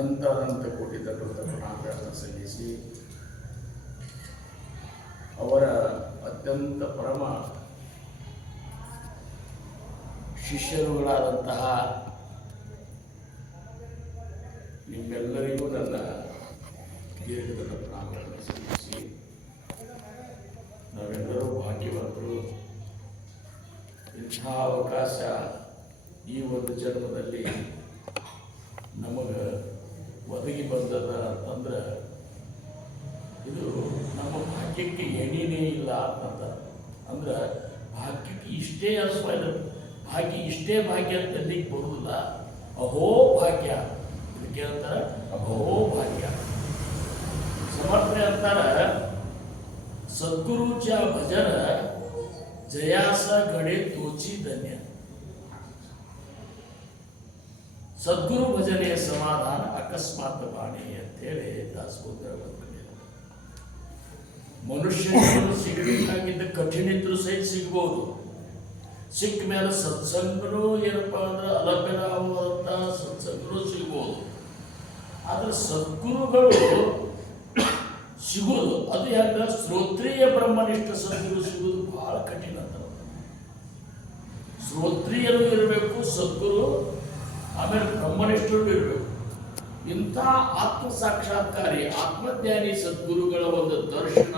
ಅನಂತ ಕೋಟಿ ದಂಡದ ಪ್ರಣಾಮಗಳನ್ನು ಸಲ್ಲಿಸಿ ಅವರ ಅತ್ಯಂತ ಪರಮ ಶಿಷ್ಯರುಗಳಾದಂತಹ ನಿಮ್ಮೆಲ್ಲರಿಗೂ ನನ್ನ ದೀರ್ಘದ ಪ್ರಣಾಮಗಳನ್ನು ಸಲ್ಲಿಸಿ ನಾವೆಲ್ಲರೂ ಭಾಗ್ಯವಂತರು. ಇಂಥ ಅವಕಾಶ ಈ ಒಂದು ಜನ್ಮದಲ್ಲಿ ನಮಗೆ ಒದಗಿ ಬಂದದ ಅಂತಂದ್ರೆ ಇದು ನಮ್ಮ ಭಾಗ್ಯಕ್ಕೆ ಎಣಿನೇ ಇಲ್ಲ ಅಂತ. ಅಂದ್ರೆ ಭಾಗ್ಯಕ್ಕೆ ಇಷ್ಟೇ ಅನಿಸ್ಬಾರ್ದು, ಭಾಗ್ಯ ಇಷ್ಟೇ ಭಾಗ್ಯ ಅಂತ ಅಲ್ಲಿಗೆ ಬರುವುದಿಲ್ಲ. ಅಹೋ ಭಾಗ್ಯ ಇದಕ್ಕೆ ಅಂತಾರೆ, ಅಹೋ ಭಾಗ್ಯ. ಸಮರ್ಥನೆ ಅಂತಾರೆ, ಸದ್ಗುರುಚ ಭಜನ ಜಯಾಸ ಗಡೆ ತೋಚಿ ಧನ್ಯ. ಸದ್ಗುರು ಭಜನೆಯ ಸಮಾಧಾನ ಅಕಸ್ಮಾತ್ ಬಾಣಿ ಅಂತೇಳಿ ದಾಸಬೋಧರ ಮನುಷ್ಯನಿಗೆ ಸಿಗಬೇಕಾಗಿದ್ದ ಕಠಿಣ ಇದ್ರೂ ಸಹಿತ ಸಿಗ್ಬೋದು. ಸಿಕ್ಕ ಮೇಲೆ ಸತ್ಸಂಗನೂ ಏನಪ್ಪ ಅಂದ್ರೆ ಅಲಭ್ಯರಾಗುವಂಥ ಸತ್ಸಂಗನೂ ಸಿಗ್ಬೋದು. ಆದರೆ ಸದ್ಗುರುಗಳು ಸಿಗೋದು ಅದು ಹೆಂಗ, ಶ್ರೋತ್ರಿಯ ಬ್ರಹ್ಮನಿಷ್ಠ ಸದ್ಗುರು ಸಿಗೋದು ಬಹಳ ಕಠಿಣ ಅಂತ. ಶ್ರೋತ್ರಿಯರು ಇರಬೇಕು ಸದ್ಗುರು, ಆಮೇಲೆ ಬ್ರಹ್ಮನಿಷ್ಠರು ಇರಬೇಕು. ಇಂಥ ಆತ್ಮ ಸಾಕ್ಷಾತ್ಕಾರಿ ಆತ್ಮಜ್ಞಾನಿ ಸದ್ಗುರುಗಳ ಒಂದು ದರ್ಶನ,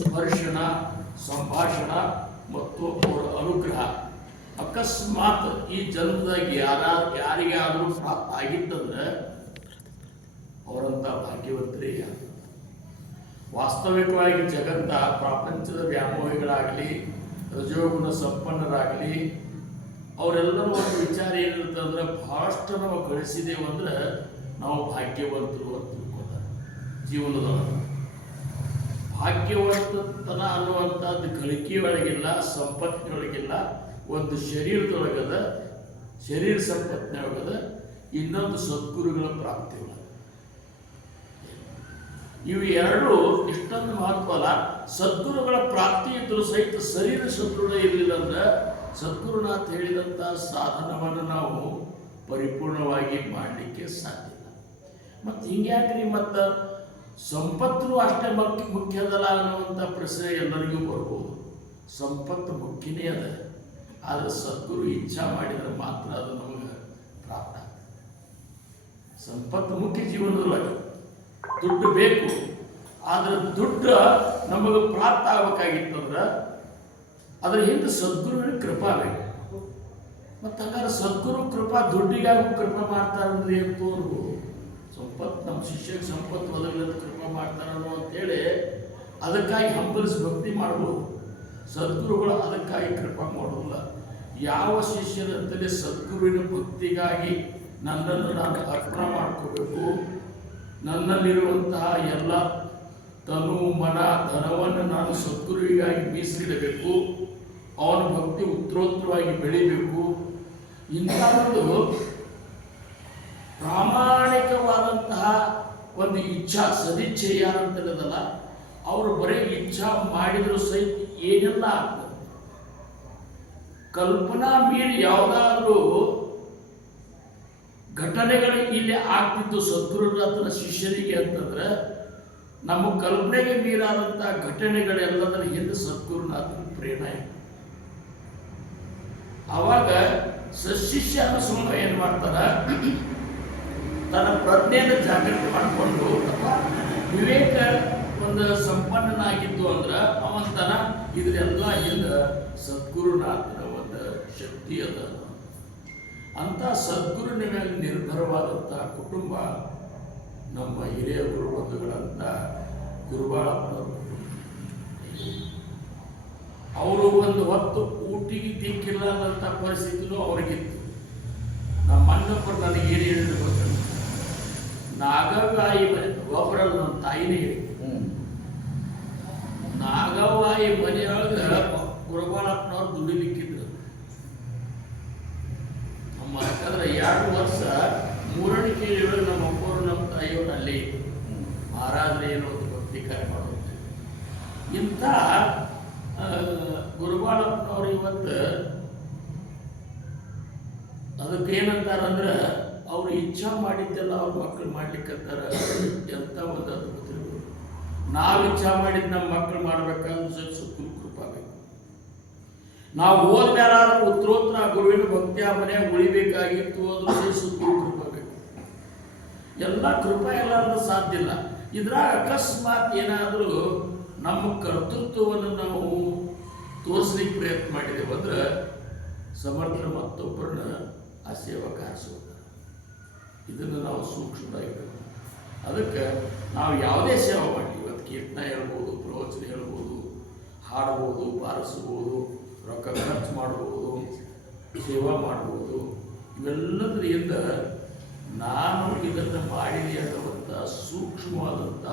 ಸ್ಪರ್ಶನ, ಸಂಭಾಷಣ ಮತ್ತು ಅವರ ಅನುಗ್ರಹ ಅಕಸ್ಮಾತ್ ಈ ಜನ್ಮದಾಗ ಯಾರಿಗಾದರೂ ಪ್ರಾಪ್ತ ಆಗಿತ್ತಂದ್ರೆ ಅವರಂಥ ಭಾಗ್ಯವಂತರೇ. ವಾಸ್ತವಿಕವಾಗಿ ಜಗತ್ತ ಪ್ರಪಂಚದ ವ್ಯಾಮೋಹಿಗಳಾಗಲಿ, ರಜೋಗುಣ ಸಂಪನ್ನರಾಗಲಿ, ಅವರೆಲ್ಲರೂ ಒಂದು ವಿಚಾರ ಏನಿರ್ತಂದ್ರೆ ಬಹಳಷ್ಟು ನಾವು ಗಳಿಸಿದೇವಂದ್ರೆ ನಾವು ಭಾಗ್ಯವಂತರು ಅಂತ ತಿಳ್ಕೊತಾರೆ. ಜೀವನದೊಳಗೆ ಭಾಗ್ಯವಂತತನ ಅನ್ನುವಂಥದ್ದು ಗಳಿಕೆಯೊಳಗಿಲ್ಲ, ಸಂಪತ್ತಿನೊಳಗಿಲ್ಲ. ಒಂದು ಶರೀರದೊಳಗದ, ಶರೀರ ಸಂಪತ್ತಿನೊಳಗದ, ಇನ್ನೊಂದು ಸದ್ಗುರುಗಳ ಪ್ರಾಪ್ತಿ ಒಳಗೆ. ಇವು ಎರಡು ಇಷ್ಟೊಂದು ಮಹತ್ವ ಅಲ್ಲ. ಸದ್ಗುರುಗಳ ಪ್ರಾಪ್ತಿ ಇದ್ದರೂ ಸಹಿತ ಶರೀರ ಸದೃಢ ಇರಲಿಲ್ಲ ಅಂದ್ರೆ ಸದ್ಗುರುನಾಥ ಹೇಳಿದಂಥ ಸಾಧನವನ್ನು ನಾವು ಪರಿಪೂರ್ಣವಾಗಿ ಮಾಡಲಿಕ್ಕೆ ಸಾಧ್ಯ ಇಲ್ಲ. ಮತ್ತು ಹಿಂಗ್ಯಾಕ್ರಿ ಮತ್ತು ಸಂಪತ್ತು ಅಷ್ಟೇ ಮುಖ್ಯ ಅದಲ್ಲ ಅನ್ನುವಂಥ ಪ್ರಶ್ನೆ ಎಲ್ಲರಿಗೂ ಬರ್ಬೋದು. ಸಂಪತ್ತು ಮುಖ್ಯನೇ ಅದ, ಆದರೆ ಸದ್ಗುರು ಇಚ್ಛಾ ಮಾಡಿದರೆ ಮಾತ್ರ ಅದು ನಮಗೆ ಪ್ರಾಪ್ತ. ಸಂಪತ್ತು ಮುಖ್ಯ ಜೀವನದೊಳಗೆ, ದುಡ್ಡು ಬೇಕು. ಆದರೆ ದುಡ್ಡು ನಮಗೆ ಪ್ರಾಪ್ತ ಆಗಬೇಕಾಗಿತ್ತಂದ್ರೆ ಅದರ ಹಿಂದೆ ಸದ್ಗುರುವಿನ ಕೃಪಾ ಬೇಕು. ಮತ್ತು ಹಂಗಾರೆ ಸದ್ಗುರು ಕೃಪಾ ದುಡ್ಡಿಗಾಗೂ ಕೃಪಾ ಮಾಡ್ತಾರಂದ್ರೆ ಏನು ತೋರ್ಬೋದು. ಸಂಪತ್ತು ನಮ್ಮ ಶಿಷ್ಯಕ್ಕೆ ಸಂಪತ್ತು ಒದಗಲಂತ ಕೃಪಾ ಮಾಡ್ತಾರನ್ನೋ ಅಂತೇಳಿ ಅದಕ್ಕಾಗಿ ಹಂಬಲಿಸಿ ಭಕ್ತಿ ಮಾಡ್ಬೋದು. ಸದ್ಗುರುಗಳು ಅದಕ್ಕಾಗಿ ಕೃಪಾ ಮಾಡೋಲ್ಲ. ಯಾವ ಶಿಷ್ಯರಂತಲೇ ಸದ್ಗುರುವಿನ ಭಕ್ತಿಗಾಗಿ ನನ್ನನ್ನು ನಾನು ಅರ್ಪಣೆ ಮಾಡ್ಕೋಬೇಕು, ನನ್ನಲ್ಲಿರುವಂತಹ ಎಲ್ಲ ತನು ಮನ ಧನವನ್ನು ನಾನು ಸದ್ಗುರುವಿಗಾಗಿ ಮೀಸಲಿಡಬೇಕು, ಅವನ ಭಕ್ತಿ ಉತ್ತರೋತ್ತರವಾಗಿ ಬೆಳಿಬೇಕು. ಇಂಥ ಒಂದು ಪ್ರಾಮಾಣಿಕವಾದಂತಹ ಒಂದು ಇಚ್ಛಾ, ಸದಿಚ್ಛೆ ಯಾರಂತಲ್ಲದಲ್ಲ, ಅವರು ಬರೀ ಇಚ್ಛಾ ಮಾಡಿದರೂ ಸಹಿತ ಏನೆಲ್ಲ ಆಗ್ತದೆ. ಕಲ್ಪನಾ ಮೀರಿ ಯಾವುದಾದ್ರೂ ಘಟನೆಗಳು ಇಲ್ಲಿ ಆಗ್ತಿದ್ದು ಸದ್ಗುರುನಾಥನ ಶಿಷ್ಯರಿಗೆ ಅಂತಂದ್ರೆ ನಮ್ಮ ಕಲ್ಪನೆಗೆ ಮೀರಾದಂಥ ಘಟನೆಗಳೆಲ್ಲದರ ಹಿಂದೆ ಸದ್ಗುರುನಾಥನ ಪ್ರೇರಣೆ ಇದೆ. ಆವಾಗ ಸಶಿಷ್ಯ ಅನುಸಂಗ ಏನು ಮಾಡ್ತಾರ, ತನ್ನ ಪ್ರಜ್ಞೆಯನ್ನು ಜಾಗೃತಿ ಮಾಡಿಕೊಂಡು ಅಥವಾ ವಿವೇಕ ಒಂದು ಸಂಪನ್ನನಾಗಿದ್ದು ಅಂದ್ರೆ ಅವಂತನ ಇದರೆಲ್ಲ ಹಿಂದೆ ಸದ್ಗುರುನಾಥನ ಒಂದು ಶಕ್ತಿ ಅದ. ಅಂಥ ಸದ್ಗುರುವಿನ ಮೇಲೆ ನಿರ್ಭರವಾದಂಥ ಕುಟುಂಬ ನಮ್ಮ ಹಿರಿಯ ಗುರುಬಂಧುಗಳಂತ ಗುರುಬಾಳಪ್ಪನವರು. ಅವರು ಒಂದು ಹೊತ್ತು ಊಟಿಗೆ ದಿಕ್ಕಿಲ್ಲದಂಥ ಪರಿಸ್ಥಿತಿನೂ ಅವ್ರಿಗಿತ್ತು. ನಮ್ಮ ಅಣ್ಣಪ್ಪರು ನನಗೆ ಏನು ಹೇಳಿದ್ರು ಗೊತ್ತಿಲ್ಲ, ನಾಗವಾಯಿ ಮನೆ ಒಬ್ಬರಲ್ಲಿ ನಮ್ಮ ತಾಯಿನೇ ಹೇಳಿ, ನಾಗವಾಯಿ ಮನೆಯೊಳಗೆ ಗುರುಬಾಳಪ್ಪನವ್ರು ದುಡಿಲಿಕ್ಕಿದ್ರು. ನಮ್ಮ ಯಾಕಂದ್ರೆ 2 ವರ್ಷ ಮೂರಣಿಕೆಯೊಳಗೆ ನಮ್ಮ ಅಪ್ಪರು ನಮ್ಮ ತಾಯಿಯವರು ಅಲ್ಲೇ ಇತ್ತು. ಮಹಾರಾಜರು ಏನೋ ಭಕ್ತಿ ಕಾರ್ಯ ಮಾಡೋದು. ಇಂಥ ಗುರುಬಾಳಪ್ಪನವ್ರು ಇವತ್ತು ಅದಕ್ಕೇನಂತಾರಂದ್ರೆ ಅವರು ಇಚ್ಛಾ ಮಾಡಿದ್ದೆಲ್ಲ ಅವ್ರ ಮಕ್ಕಳು ಮಾಡ್ಲಿಕ್ಕಂತಾರ. ಎಂಥ ಒಂದು ಅದ್ಭುತ. ನಾವು ಇಚ್ಛಾ ಮಾಡಿದ್ದು ನಮ್ಮ ಮಕ್ಕಳು ಮಾಡ್ಬೇಕಂದ್ರೆ ಸದ್ಗುರು ಕೃಪಾಗಬೇಕು. ನಾವು ಹೋದ್ಮೇಲಾದ್ರೂ ಉತ್ತರೋತ್ತರ ಗುರುವಿನ ಭಕ್ತಿಯ ಮನೆಯಾಗ ಉಳಿಬೇಕಾಗಿತ್ತು ಅಂದ್ರೆ ಸದ್ಗುರು ಕೃಪಾಗಬೇಕು. ಎಲ್ಲ ಕೃಪಾ ಎಲ್ಲಾದ್ರೂ ಸಾಧ್ಯ ಇಲ್ಲ. ಇದ್ರಾಗ ಅಕಸ್ಮಾತ್ ಏನಾದರೂ ನಮ್ಮ ಕರ್ತೃತ್ವವನ್ನು ನಾವು ತೋರಿಸ್ಲಿಕ್ಕೆ ಪ್ರಯತ್ನ ಮಾಡಿದೆವು ಅಂದ್ರೆ ಸಮರ್ಥ ಮತ್ತೊಬ್ಬರನ್ನ ಆ ಸೇವಕ ಆರಿಸುವುದು. ಇದನ್ನು ನಾವು ಸೂಕ್ಷ್ಮವಾಗಿರಬೇಕು. ಅದಕ್ಕೆ ನಾವು ಯಾವುದೇ ಸೇವೆ ಮಾಡಿ, ಇವತ್ತು ಕೀರ್ತನ ಹೇಳ್ಬೋದು, ಪ್ರವಚನ ಹೇಳ್ಬೋದು, ಹಾಡ್ಬೋದು, ಬಾರಿಸ್ಬೋದು, ರೊಕ್ಕ ಖರ್ಚು ಮಾಡ್ಬೋದು, ಸೇವಾ ಮಾಡ್ಬೋದು. ಇವೆಲ್ಲದರಿಂದ ನಾನು ಇದನ್ನು ಮಾಡಿದೆ ಅನ್ನುವಂಥ ಸೂಕ್ಷ್ಮವಾದಂಥ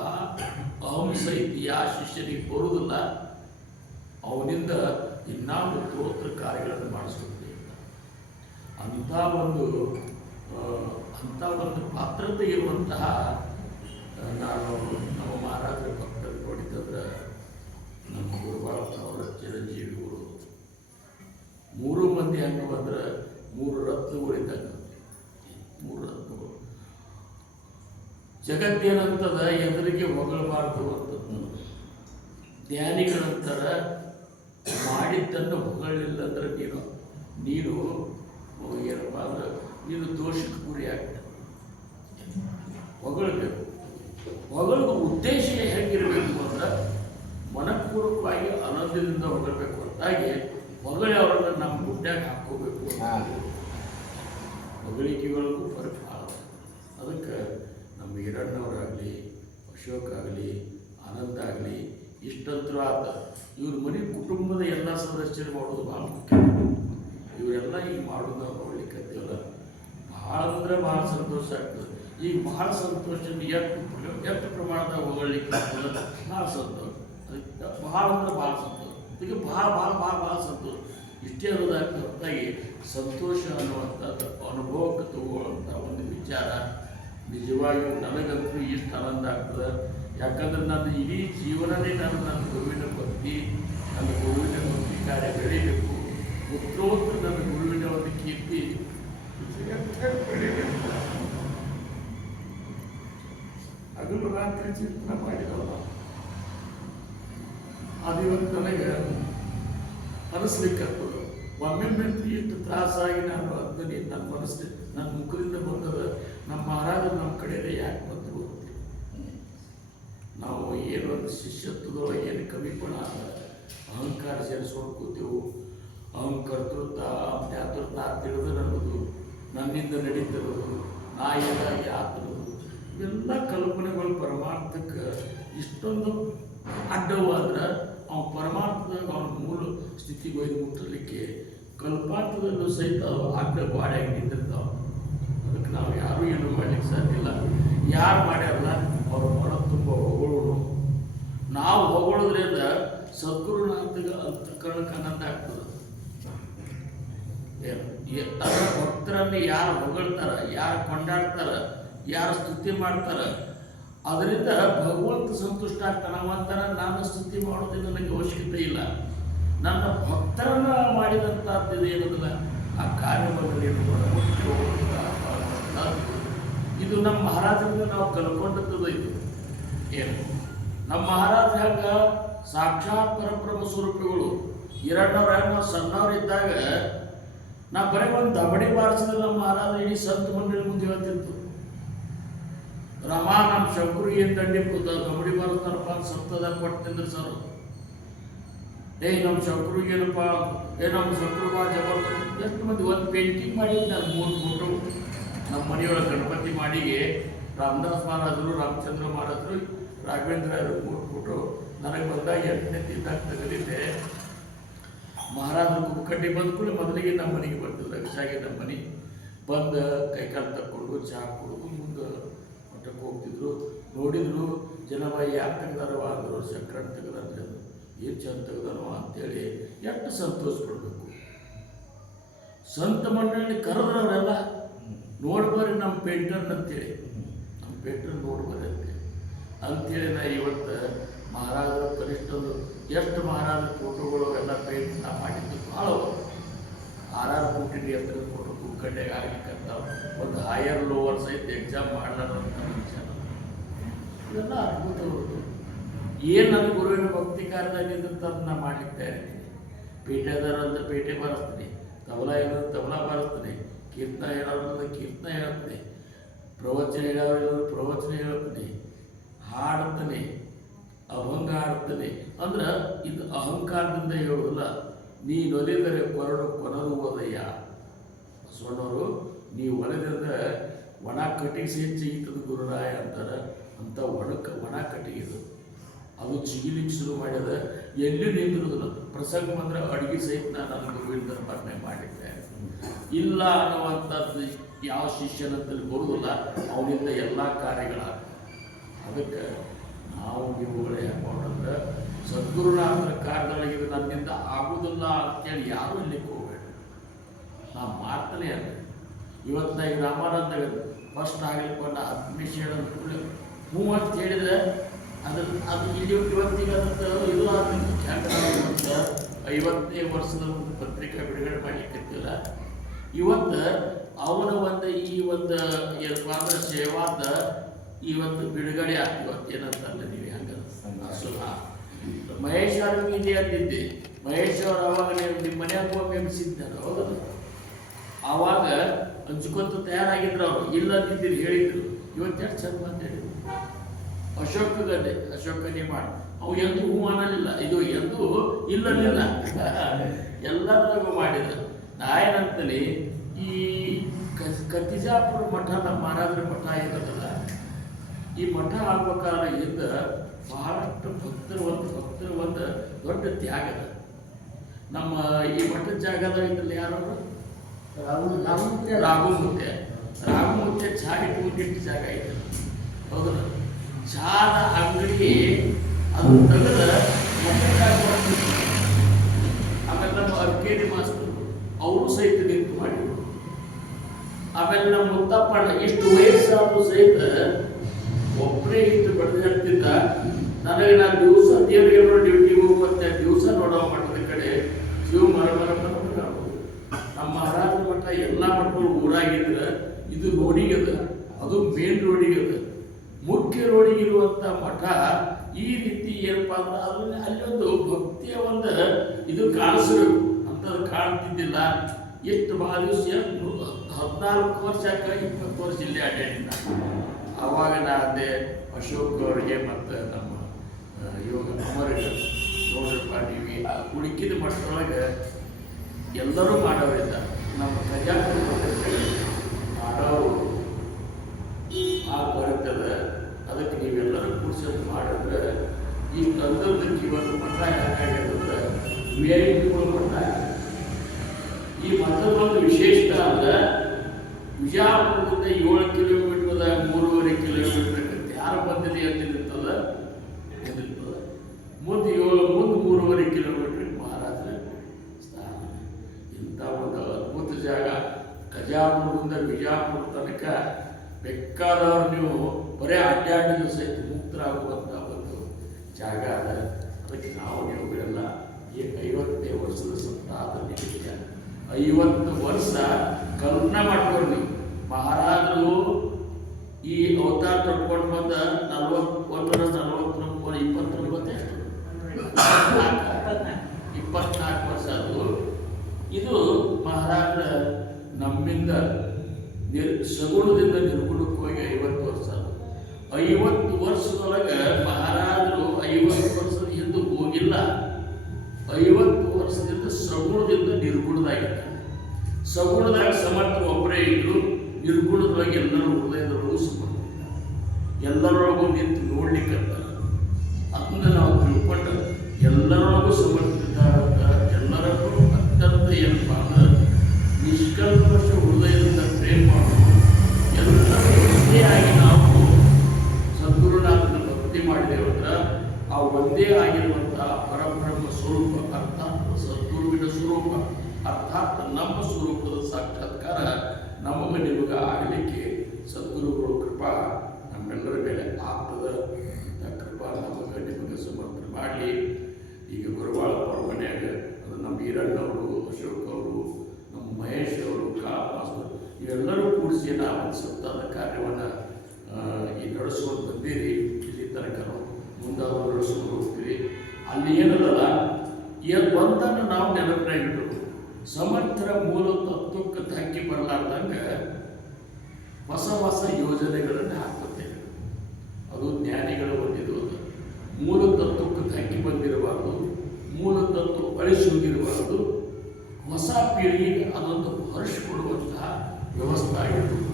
ಅಹಂಸೈತಿ ಆ ಶಿಷ್ಯನಿಗೆ ಬರುವುದಿಲ್ಲ. ಅವನಿಂದ ಇನ್ನೂ ಉತ್ತರೋತ್ತರ ಕಾರ್ಯಗಳನ್ನು ಮಾಡಿಸ್ಕೊಳ್ತೇವೆ. ಅಂಥ ಒಂದು ಪಾತ್ರತೆ ಇರುವಂತಹ ನಾನು ನಮ್ಮ ಮಹಾರಾಜರ ಭಕ್ತರು ನೋಡಿದ್ರೆ ನಮ್ಮ ಗುರುಬಾಳಪ್ಪನವರ ಚಿರಂಜೀವಿಗಳು 3 ಮಂದಿ ಹೆಂಗೆ ಬಂದ್ರೆ 3 ರತ್ನಗಳಿದ್ದಾಗ 3 ರತ್ನಗಳು. ಜಗತ್ತೇನಂತದ ಎದುರಿಗೆ ಹೊಗಳಬಾರ್ದು ಅಂತದ್ದು. ಜ್ಞಾನಿಗಳಂತರ ಮಾಡಿದ್ದನ್ನು ಹೊಗಳಿಲ್ಲ ಅಂದ್ರೆ ನೀನು ಏನಪ್ಪ ಅಂದ್ರೆ ನೀನು ದೋಷಕ್ಕೆ ಗುರಿ ಆಗ್ತದೆ. ಹೊಗಳಬೇಕು. ಹೊಗಳದ ಉದ್ದೇಶ ಹೇಗಿರಬೇಕು ಅಂದ್ರೆ ಮನಪೂರ್ವಕವಾಗಿ ಆನಂದದಿಂದ ಹೊಗಳಬೇಕು. ಅಂತಾಗಿ ಹೊಗಳಿ ಅವರನ್ನು ನಮ್ಮ ಗುಡ್ಡ್ಯಾಗ ಹಾಕೋಬೇಕು. ಹೊಗಳಿಕೆಗಳಿಗೂ ಫರಕ್ ಭಾಳ. ಅದಕ್ಕೆ ನಮ್ಮ ಹಿರಣ್ಣವರಾಗಲಿ, ಅಶೋಕ್ ಆಗಲಿ, ಆನಂದ ಆಗಲಿ, ಇಷ್ಟಂತರೂ ಆತ ಇವ್ರ ಮನೆ ಕುಟುಂಬದ ಎಲ್ಲ ಸದಸ್ಯರು ಮಾಡೋದು ಭಾಳ ಮುಖ್ಯ. ಇವರೆಲ್ಲ ಈಗ ಮಾಡೋದು ನಾವು ನೋಡ್ಲಿಕ್ಕಂತೀವಲ್ಲ, ಭಾಳ ಅಂದ್ರೆ ಭಾಳ ಸಂತೋಷ ಆಗ್ತದೆ. ಈಗ ಭಾಳ ಸಂತೋಷ ಎಷ್ಟು ಪ್ರಮಾಣದಾಗ ಹೊಗಳಿಕ್ಕೆ ಭಾಳ ಸಂತೋಷ. ಅದಕ್ಕೆ ಭಾಳ ಅಂದ್ರೆ ಭಾಳ ಸಂತೋಷ. ಇದಕ್ಕೆ ಭಾಳ ಸಂತೋಷ. ಇಷ್ಟೇ ಅನ್ನೋದಾಗ್ತದೆ. ಹೊರತಾಗಿ ಸಂತೋಷ ಅನ್ನುವಂಥದ್ದು ಅನುಭವಕ್ಕೆ ತಗೊಳ್ಳುವಂಥ ಒಂದು ವಿಚಾರ ನಿಜವಾಗಿಯೂ ನನಗಂತೂ ಇಷ್ಟು ಆನಂದ ಆಗ್ತದೆ. ಯಾಕಂದ್ರೆ ನನ್ನ ಇಡೀ ಜೀವನನೇ ನನ್ನ ಗುರುವಿನ ಭಕ್ತಿ ಕಾರ್ಯ ಬೆಳೀಬೇಕು. ಉತ್ತರೋತ್ತರ ನನ್ನ ಗುರುವಿನ ಒಂದು ಕೀರ್ತಿ ಬೆಳೀಬೇಕು. ಹಗಲು ರಾತ್ರಿ ಚಿಂತನೆ ಮಾಡಿದವಲ್ಲ, ಅದು ಇವತ್ತು ನನಗೆ ಅನಿಸ್ಲಿಕ್ಕಂತದ್ದು. ಒಮ್ಮೆ ಎಷ್ಟು ತ್ರಾಸಾಗಿ ನಾನು ಅದನ್ನೇ ನನ್ನ ಮನಸ್ಸು ನನ್ನ ಮುಖದಿಂದ ಬಂದದ. ನಮ್ಮ ಮಹಾರಾಜರು ನಮ್ಮ ಕಡೆಯೇ ಯಾಕೆ ಬಂದರು ಅಂತ. ನಾವು ಏನು ಒಂದು ಶಿಷ್ಯತ್ವದೊಳಗೆ ಏನು ಕವಿಪಣ ಅಹಂಕಾರ ಸೇರಿಸ್ಕೊಂಡು ಕೂತೆವು. ಅಹಂಕರ್ತೃತ್ವ ತ್ಯಾತೃತ್ವ ತಿಳಿದು ನನ್ನದು, ನನ್ನಿಂದ ನಡೀತಿರೋದು, ನಾ ಏನಾಗಿ ಆತರದು, ಇವೆಲ್ಲ ಕಲ್ಪನೆಗಳು ಪರಮಾರ್ಥಕ್ಕೆ ಇಷ್ಟೊಂದು ಅಡ್ಡವಾದ್ರೆ ಅವನ ಪರಮಾರ್ಥದಾಗ ಅವನ ಮೂಲ ಸ್ಥಿತಿಗೆ ಒಯ್ದು ಮುಟ್ಟಲಿಕ್ಕೆ ಕಲ್ಪಾರ್ಥದಲ್ಲೂ ಸಹಿತ ಅಡ್ಡ ಗೋಡೆಯಾಗಿ ನಿಂತಿರ್ತಾವೆ. ಅದಕ್ಕೆ ನಾವು ಯಾರೂ ಏನೂ ಮಾಡ್ಲಿಕ್ಕೆ ಸಾಧ್ಯ ಇಲ್ಲ. ಯಾರು ಮಾಡ್ಯಾರಲ್ಲ ಅವ್ರ ಮನ ತುಂಬ ಹೊಗಳೋಣ. ನಾವು ಹೊಗಳೋದ್ರಿಂದ ಸದ್ಗುರುನಾಥಗ ಅಂತಃಕರಣಕ್ಕೆ ಆನಂದ ಆಗ್ತದೆ. ತನ್ನ ಭಕ್ತರಲ್ಲಿ ಯಾರು ಹೊಗಳ್ತಾರ, ಯಾರು ಕೊಂಡಾಡ್ತಾರ, ಯಾರು ಸ್ತುತಿ ಮಾಡ್ತಾರ, ಅದರಿಂದ ಭಗವಂತ ಸಂತುಷ್ಟ ಆಗ್ತಾನವಂತಾನ. ನಾನು ಸ್ತುತಿ ಮಾಡೋದು ನನಗೆ ಅವಶ್ಯಕತೆ ಇಲ್ಲ. ನನ್ನ ಭಕ್ತರನ್ನ ಮಾಡಿದಂಥದ್ದು ಏನದಲ್ಲ ಆ ಕಾರ್ಯವನ್ನು ಇದು ನಮ್ಮ ಮಹಾರಾಜರಿಂದ ನಾವು ಕಲ್ಕೊಂಡದ್ದು. ಇದು ಏನು ನಮ್ಮ ಮಹಾರಾಜ ಹಂಗ ಸಾಕ್ಷಾತ್ ಪರಬ್ರಹ್ಮ ಸ್ವರೂಪಿಗಳು. ನಾವು ಸಣ್ಣವರಿದ್ದಾಗ ನಾ ಬರೀ ಒಂದು ದಬಡಿ ಬಾರಿಸಿದ್ರೆ ನಮ್ಮ ಮಹಾರಾಜ ಇಡೀ ಸಂತ ಮಂಡಳಿ ಮುಂದೆ ಹೇಳ್ತಿತ್ತು, ರಮ ನಮ್ಮ ಶಂಕರು ಏನು ದಂಡಿ ದಬಡಿ ಬಾರಿಸ್ತಾರಪ್ಪ ಅಂತ ಸಪ್ತದ ಕೊಟ್ಟಿಂದ್ರೆ ಸರ್, ನಮ್ಮ ಶಂಕರಿಗೆ ಏನಪ್ಪ, ನಮ್ಮ ಶಂಕರು ಬಾ ಜಬರ್ದಸ್ತ್. ಎಷ್ಟು ಮಂದಿ ಒಂದು ಪೇಂಟಿಂಗ್ ಮಾಡಿದ್ದು ನಾನು 3 ಫೋಟೋ ನಮ್ಮ ಮನೆಯೊಳಗೆ ಗಣಪತಿ ಮಾಡಿಗೆ ರಾಮದಾಸ್ ಮಹಾರಾಜರು, ರಾಮಚಂದ್ರ ಮಹಾರಾಜರು, ರಾಘವೇಂದ್ರ 3 ಫೋಟೋ ನನಗೆ ಬಂದಾಗ 8ನೇ ತಿಂದಾಗ ತೆಗೆದಿದ್ದೆ. ಮಹಾರಾಜರು ಕುಕ್ಕಡ್ಡಿ ಬಂದ ಕೂಡ ಮೊದಲಿಗೆ ನಮ್ಮ ಮನೆಗೆ ಬರ್ತಿದ್ರು. ಅಗಸಾಗೆ ನಮ್ಮ ಮನೆ ಬಂದು ಕೈಕಾಲು ತಕ್ಕೊಂಡು ಚಹಾ ಕುಡಿದು ಮುಂದೆ ಮಠಕ್ಕೆ ಹೋಗ್ತಿದ್ರು. ನೋಡಿದ್ರು ಜನ ಯಾಕೆ ತೆಗ್ದಾರವ ಅಂದರು. ಶಂಕರನ್ ತೆಗೆದಂದ್ರೆ ಅದು ಏನು ಚಂದ ತೆಗ್ದಾನವ ಅಂತೇಳಿ ಎಷ್ಟು ಸಂತೋಷ ಪಡಬೇಕು. ಸಂತ ಮಂಡಳಿ ಕರೆದ್ರವರೆಲ್ಲ ನೋಡ್ಬರ್ರಿ ನಮ್ಮ ಪೇಂಟರ್ನ ಅಂತೇಳಿ, ನಮ್ಮ ಪೇಂಟರ್ ನೋಡ್ಬರ್ರಿ ಅಂತೇಳಿ ನಾ ಇವತ್ತು ಮಹಾರಾಜರ ಕನಿಷ್ಠರು ಎಷ್ಟು ಮಹಾರಾಜರ ಫೋಟೋಗಳು ಎಲ್ಲ ಪೇಂಟ್ ನಾ ಮಾಡಿದ್ದು ಭಾಳ 6 ಫೂಟಿನ ಎತ್ತರ ಫೋಟೋ ಕಡೆಗೆ ಆಗ್ಲಿಕ್ಕಂತ ಒಂದು ಹೈಯರ್ ಲೋವರ್ ಸಹಿತ ಎಕ್ಸಾಮ್ ಮಾಡ್ಲಾರಂತ ಮನುಷ್ಯ. ಇದೆಲ್ಲ ಅದ್ಭುತ ಹೊರತು ಏನು ನನ್ನ ಗುರುವಿನ ಭಕ್ತಿ ಕಾರ್ಯದಾಗ ನಾ ಮಾಡ್ಲಿಕ್ಕೆ ತಯಾರಿದ್ದೀನಿ. ಪೇಟೆದಾರ ಅಂತ ಪೇಟೆ ಬಾರಿಸ್ತೀನಿ, ತಬಲಾ ಇರೋದು ತಬಲಾ ಬಾರಿಸ್ತೀನಿ, ಕೀರ್ತನ ಹೇಳೋದ್ರಿಂದ ಕೀರ್ತನ ಹೇಳ್ತೀನಿ, ಪ್ರವಚನ ಹೇಳೋರು ಪ್ರವಚನ ಹೇಳ್ತೀನಿ, ಹಾಡ್ತೀನಿ, ಅಭಂಗ ಹಾಡ್ತೀನಿ. ಅಂದ್ರೆ ಇದು ಅಹಂಕಾರದಿಂದ ಹೇಳೋದಿಲ್ಲ. ನೀ ಒಲಿದರೆ ಕೊನರು ಓದಯ್ಯ. ಬಸವಣ್ಣವರು ನೀವು ಒಲೆದ್ರೆ ಒಣ ಕಟ್ಟಿಗೆ ಸಹಿತ ಚಿಗಿತದ ಗುರುರಾಯ ಅಂತಾರೆ. ಅಂತ ಒಣ ಕಟ್ಟಿಗೆದು ಅದು ಚಿಗಿಲಿಕ್ಕೆ ಶುರು ಮಾಡ್ಯದ. ಎಲ್ಲಿ ನಿಂತಿರೋದಿಲ್ಲ. ಪ್ರಸಂಗ ಬಂದರೆ ಅಡುಗೆ ಸಹಿತ ನಾನು ಗುರುವಿನ ದರ್ಬಾರ್ನೆ ಮಾಡಿದ್ದೆ. ಇಲ್ಲ ಅನ್ನುವಂಥದ್ದು ಯಾವ ಶಿಷ್ಯನಂತಲ್ಲಿ ಬರುವುದಿಲ್ಲ. ಅವನಿಂದ ಎಲ್ಲ ಕಾರ್ಯಗಳ. ಅದಕ್ಕೆ ನಾವು ನೀವುಗಳೇ ಯಾಕಂದ್ರೆ ಸದ್ಗುರುನಾಥರ ಕಾರ್ಯದೊಳಗೆ ಇದು ನನ್ನಿಂದ ಆಗುವುದಿಲ್ಲ ಅಂತೇಳಿ ಯಾರೂ ಇಲ್ಲಿಗೆ ಹೋಗಬೇಡ. ನಾವು ಮಾಡ್ತಾನೆ ಅಲ್ಲ. ಇವತ್ತು ಈಗ ರಾಮಾನಂದ ಫಸ್ಟ್ ಆಗಲಿಕ್ಕೆ ನಾ ಅಡ್ಮಿಷನ್ ಅಂದ್ಕೊಳ್ಳಿ ಹ್ಞೂ ಅಂತ ಹೇಳಿದ್ರೆ ಅದು ಇಲ್ಲಿ ಇವತ್ತಿಗೆ ಅದಂತ ಇದು ಅಂತ 50ನೇ ವರ್ಷದ ಒಂದು ಪತ್ರಿಕೆ ಬಿಡುಗಡೆ ಮಾಡಲಿಕ್ಕಿಲ್ಲ. ಇವತ್ತು ಅವನ ಒಂದು ಈ ಒಂದು ಏನಪ್ಪ ಅಂದ್ರೆ ಸೇವಾದ ಇವತ್ತು ಬಿಡುಗಡೆ ಇವತ್ತು ಏನಂತಲ್ಲ ನೀವು ಹಂಗೆ ಮಹೇಶ್ ಅವ್ರಿಗೆ ಇದೆ ಅಂತಿದ್ದೆ. ಮಹೇಶ್ ಅವರು ಅವಾಗ ನಿಮ್ಮ ಮನೆಯಾಗ ಹೋಗಿ ಎಬ್ಬಿಸಿದ್ದಾರೆ. ಹೌದಲ್ಲ, ಆವಾಗ ಹಂಚ್ಕೊಂತ ತಯಾರಾಗಿದ್ರು. ಅವರು ಇಲ್ಲ ಅಂತಿದ್ದೀರಿ ಹೇಳಿದ್ರು. ಇವತ್ತೆಷ್ಟು ಚಂದ ಅಂತ ಹೇಳಿದ್ರು. ಅಶೋಕನೇ ಮಾಡಿ ಅವು ಎಂದೂ ಹೂ ಅನ್ನಲಿಲ್ಲ. ಇದು ಎಂದೂ ಇಲ್ಲಲಿಲ್ಲ, ಎಲ್ಲರಿಗೂ ಮಾಡಿದ. ನಾಯನಂತಲೇ ಈ ಕತಿಜಾಪುರ ಮಠ ನಮ್ಮ ಮಹಾರಾಜರ ಮಠ ಇರೋದಲ್ಲ, ಈ ಮಠ ಆಗ್ಬೇಕಾದ್ರೆ ಇದ್ದ ಬಹಳಷ್ಟು ಭಕ್ತರ ಒಂದು ದೊಡ್ಡ ತ್ಯಾಗದ. ನಮ್ಮ ಈ ಮಠದ ಜಾಗದ ಇದ್ರಲ್ಲಿ ಯಾರು ರಾಘುಮೂರ್ತಿ ಚಹಾ ಇಟ್ಟು ಜಾಗ ಇದೆ. ಹೌದಲ್ಲ, ಚಹಾದ ಅಂಗಡಿ ಅದು ತೆಗೆದ ಆಮೇಲೆ ನಮ್ಮ ಅರ್ಕೇಡಿ ಮಾಸ್ತರು ಅವರು ಸಹಿತ ನಿಂತು ಮಾಡಿದ್ರು. ಆಮೇಲೆ ನಮ್ಮ ಮುತ್ತಪ್ಪಣ್ಣ ಇಷ್ಟು ವಯಸ್ಸಾದರೂ ಸಹಿತ ಒಬ್ಬರೇ ಇಟ್ಟು ಬಡ್ದಿರ್ತಿದ್ದ. ನನಗೆ ನಾನು ದಿವಸ ದೇವರಿಗೆ ಡ್ಯೂಟಿಗೆ ಹೋಗುವಂತೆ ದಿವಸ ನೋಡೋ ಮಠದ ಕಡೆ ಶಿವ ಮರ ನಮ್ಮ ಮಹಾರಾಜರ ಮಠ ಎಲ್ಲ ಮಠಗಳು ಊರಾಗಿದ್ರೆ ಇದು ರೋಡಿಗದ, ಅದು ಮೇನ್ ರೋಡಿಗದ. ಮುಖ್ಯ ರೋಡಿಗಿರುವಂಥ ಮಠ ಈ ರೀತಿ ಏನಪ್ಪ ಅಂದ್ರೆ ಅದನ್ನ ಅಲ್ಲೊಂದು ಭಕ್ತಿಯ ಒಂದು ಇದು ಕಾಣಿಸ್ಬೇಕು ಅಂಥದ್ದು ಕಾಣ್ತಿದ್ದಿಲ್ಲ. ಎಷ್ಟು ಭಾಳ ದಿವಸ 14 ವರ್ಷ 20 ವರ್ಷ ಇಲ್ಲೇ ಅಡ್ಡಾಡಿದ್ದ. ಆವಾಗ ನಾ ಅದೇ ಅಶೋಕ್ ಅವರಿಗೆ ಮತ್ತು ನಮ್ಮ ಯೋಗ ಅಮರಿಗೆ ನೋಡ್ರಪ್ಪ ನೀವು ಹುಡುಕಿದ ಮಠದೊಳಗೆ ಎಲ್ಲರೂ ಮಾಡೋರಿದ್ದಾರೆ. ನಮ್ಮ ಕಜಾಪುರ ಮಾಡೋರು ಬರುತ್ತದೆ. ಅದಕ್ಕೆ ನೀವೆಲ್ಲರೂ ಕೂಡಿಸೋದು ಮಾಡಿದ್ರೆ ಇಷ್ಟು ಅಂದರ್ದಕ್ಕೆ ಇವತ್ತು ಮಠ ಯಾಕಾಗಿರ್ತದೆ ವೇರಿಗಳು ಮಠ. ಈ ಮಠದ ಒಂದು ವಿಶೇಷ ಅಂದ್ರೆ ವಿಜಯಪುರದಿಂದ 7 ಕಿಲೋಮೀಟರ್ದ 3.5 ಕಿಲೋಮೀಟರ್ ಯಾರು ಬಂದಿದೆ ಅಂತಿರ್ತದೆ ಮುಂದೆ 3.5 ಕಿಲೋಮೀಟರ್ ಮಹಾರಾಜರ ಸ್ಥಾನ. ಇಂಥ ಒಂದು ಅದ್ಭುತ ಜಾಗ. ಕಜಾಪುರದಿಂದ ವಿಜಯಪುರ ತನಕ ಬೇಕಾದವರು ನೀವು ಬರೀ ಅಡ್ಡಾಡಿದ ಸಹಿತ ಮುಕ್ತರಾಗುವಂಥ ಒಂದು ಜಾಗ ಅದ. ಅದಕ್ಕೆ ನಾವು ನೀವುಗಳೆಲ್ಲ ಈ 50ನೇ ವರ್ಷದ ಸಪ್ತಾಹ ನಿಮಿತ್ತ 50 ವರ್ಷ ಕಲ್ಪನೆ ಮಾಡ್ಕೊಂಡು ನೀವು ಮಹಾರಾಜರು ಈ ಅವತಾರ ತೊಟ್ಕೊಂಡು ಬಂದ 24 ವರ್ಷ ಅದು. ಇದು ಮಹಾರಾಜರ ನಮ್ಮಿಂದ ಸಗುಣದಿಂದ ನಿರ್ಗುಣಕ್ಕೆ ಹೋಗಿ 50 ವರ್ಷ. 50 ವರ್ಷದೊಳಗೆ ಮಹಾರಾಜರು 50 ವರ್ಷದ ಹಿಂದೆ ಹೋಗಿಲ್ಲ. 50 ವರ್ಷದಿಂದ ಸಗುಣದಿಂದ ನಿರ್ಗುಣದಾಗಿದ್ದಾರೆ. ಸಗುಣದಾಗ ಸಮರ್ಥ ಒಬ್ಬರೇ ಇದ್ರು, ನಿರ್ಗುಣದೊಳಗೆ ಎಲ್ಲರೂ ಹೃದಯದೊಳಗೂ ಸಮರ್ಥ, ಎಲ್ಲರೊಳಗೂ ನಿಂತು ನೋಡ್ಲಿಕ್ಕೆ. ಅದನ್ನ ನಾವು ತಿಳ್ಕೊಂಡು ಎಲ್ಲರೊಳಗೂ ಸಮರ್ಪಿಸಿದ್ದಾರಂತ ಎಲ್ಲರಿಗೂ ಅತ್ಯಂತ ಏನಪ್ಪ ಅಂದ್ರೆ ನಿಷ್ಕಲ್ಮಶ ಹೃದಯದಿಂದ ಪ್ರೇಮ ಮಾಡೋದು. ಎಲ್ಲರೂ ಒಂದೇ ಆಗಿ ನಾವು ಸದ್ಗುರುನಾಥನ ಭಕ್ತಿ ಮಾಡಿದೆವು ಅಂದ್ರೆ ಆ ಒಂದೇ ಆಗಿರುವಂತಹ ಪರಬ್ರಹ್ಮ ಸ್ವರೂಪ ಅರ್ಥಾತ್ ಸದ್ಗುರುವಿನ ಸ್ವರೂಪ ಅರ್ಥಾತ್ ನಮ್ಮ ಸ್ವರೂಪದ ಸಾಕ್ಷಾತ್ಕಾರ ನಮಗೆ ನಿಮಗೆ ಆಗಲಿಕ್ಕೆ ಸದ್ಗುರುಗಳು ಕೃಪಾ ನಮ್ಮೆಲ್ಲರ ಮೇಲೆ ಆಗ್ತದ. ಕೃಪಾ ನಮಗೆ ನಿಮಗೆ ಸಮರ್ಪಣೆ ಮಾಡಲಿ. ಈಗ ಗುರುವಾಳ ಅವ್ರ ಮನೆಯಾಗ ಅದು ನಮ್ಮ ಈರಣ್ಣವರು, ಅಶೋಕ್ ಅವರು, ನಮ್ಮ ಮಹೇಶ್ ಅವರು, ಮಾಸ್ತರು ಪಾಲಿಸುತ್ತಾದ ಕಾರ್ಯವನ್ನು ಈ ನಡೆಸ್ಕೊಂಡು ಬಂದಿರಿ. ಇಲ್ಲಿ ತನಕ ಮುಂದಾದರೂ ನಡೆಸ್ಕೊಂಡು ಹೋಗ್ತೀವಿ. ಅಲ್ಲಿ ಏನದಲ್ಲ ಒಂದನ್ನು ನಾವು ನೆನಪಿನಾಗಿಟ್ಟು ಸಮರ್ಥರ ಮೂಲ ತತ್ವಕ್ಕೆ ಧಕ್ಕೆ ಬರಲಾರ್ದಂಗೆ ಹೊಸ ಹೊಸ ಯೋಜನೆಗಳನ್ನು ಹಾಕುತ್ತೇವೆ. ಅದು ಜ್ಞಾನಿಗಳು ಹೊಂದಿರುವುದು. ಮೂಲ ತತ್ವಕ್ಕೆ ಧಕ್ಕೆ ಬಂದಿರಬಾರ್ದು, ಮೂಲ ತತ್ವ ಅಳಿಸಿ ಹೋಗಿರಬಾರ್ದು. ಹೊಸ ಪೀಳಿಗೆಗೆ ಅದೊಂದು ಹರಿಸಿಕೊಡುವಂತಹ ವ್ಯವಸ್ಥೆ ಆಗಿರ್ಬೋದು.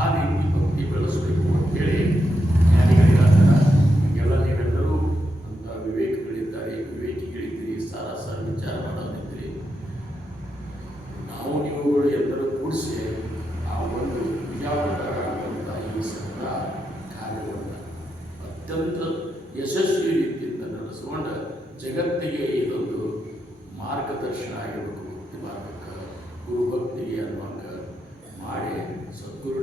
ಆ ರೀತಿ ಭಕ್ತಿ ಬೆಳೆಸಬೇಕು ಅಂತೇಳಿ ಜ್ಞಾನಿಗಳಿಗಾದ ಎಲ್ಲ ನೀವೆಲ್ಲರೂ ಅಂತ ವಿವೇಕಗಳಿದ್ದಾರೆ, ವಿವೇಕಿಗಳಿದ್ದೀರಿ, ಸಾರ ವಿಚಾರ ಮಾಡೋದಿದ್ದೀರಿ. ನಾವು ನೀವುಗಳು ಎಲ್ಲರೂ ಕೂಡಿಸಿ ಆ ಒಂದು ವಿಜಯವಾದಂಥ ಈ ಸತ್ತ ಕಾರ್ಯವನ್ನು ಅತ್ಯಂತ ಯಶಸ್ವಿ ರೀತಿಯಿಂದ ನಡೆಸಿಕೊಂಡು ಜಗತ್ತಿಗೆ ಇದೊಂದು ಮಾರ್ಗದರ್ಶನ ಆಗಿರಬೇಕು. ಭಕ್ತಿ ಮಾರ್ಗಕ್ಕೆ, ಗುರುಭಕ್ತಿಗೆ ಅನ್ನುವಂಗೆ ಮಾಡಿ ಸದ್ಗುರು